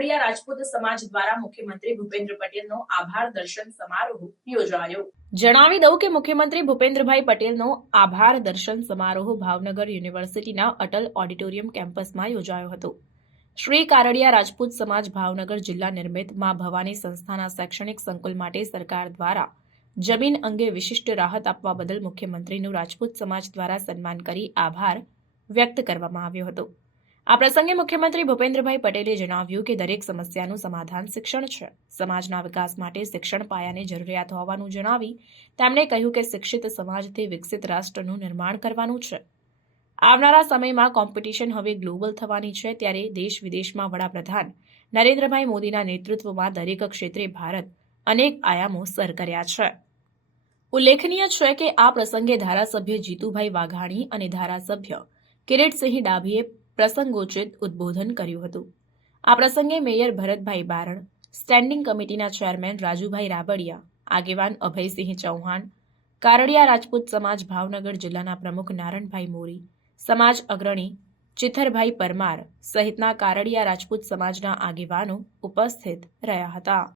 કારડિયા રાજપૂત સમાજ દ્વારા મુખ્યમંત્રી ભૂપેન્દ્ર પટેલનો આભાર દર્શન સમારોહ યોજાયો. જણાવી દઉં કે મુખ્યમંત્રી ભૂપેન્દ્રભાઈ પટેલનો આભાર દર્શન સમારોહ ભાવનગર યુનિવર્સિટીના અટલ ઓડિટોરિયમ કેમ્પસમાં યોજાયો હતો. શ્રી કારડિયા રાજપૂત સમાજ ભાવનગર જિલ્લા નિર્મિત મા ભવાની સંસ્થાના શૈક્ષણિક સંકુલ માટે સરકાર દ્વારા જમીન અંગે વિશિષ્ટ રાહત આપવા બદલ મુખ્યમંત્રીનું રાજપૂત સમાજ દ્વારા સન્માન કરી આભાર વ્યક્ત કરવામાં આવ્યો હતો. આ પ્રસંગે મુખ્યમંત્રી ભૂપેન્દ્રભાઈ પટેલે જણાવ્યું કે દરેક સમસ્યાનું સમાધાન શિક્ષણ છે. સમાજના વિકાસ માટે શિક્ષણ પાયાની જરૂરિયાત હોવાનું જણાવી તેમણે કહ્યું કે શિક્ષિત સમાજથી વિકસિત રાષ્ટ્રનું નિર્માણ કરવાનું છે. આવનારા સમયમાં કોમ્પિટિશન હવે ગ્લોબલ થવાની છે ત્યારે દેશ વિદેશમાં વડાપ્રધાન નરેન્દ્રભાઈ મોદીના નેતૃત્વમાં દરેક ક્ષેત્રે ભારત અનેક આયામો સર કર્યા છે. ઉલ્લેખનીય છે કે આ પ્રસંગે ધારાસભ્ય જીતુભાઈ વાઘાણી અને ધારાસભ્ય કિરીટસિંહ ડાભીએ પ્રસંગોચિત ઉદ્બોધન કર્યું હતું. આ પ્રસંગે મેયર ભરતભાઈ બારણ, સ્ટેન્ડિંગ કમિટીના ચેરમેન રાજુભાઈ રાબડિયા, આગેવાન અભયસિંહ ચૌહાણ, કારડિયા રાજપૂત સમાજ ભાવનગર જિલ્લાના પ્રમુખ નારણભાઈ મોરી, સમાજ અગ્રણી ચિથરભાઈ પરમાર સહિતના કારડિયા રાજપૂત સમાજના આગેવાનો ઉપસ્થિત રહ્યા હતા.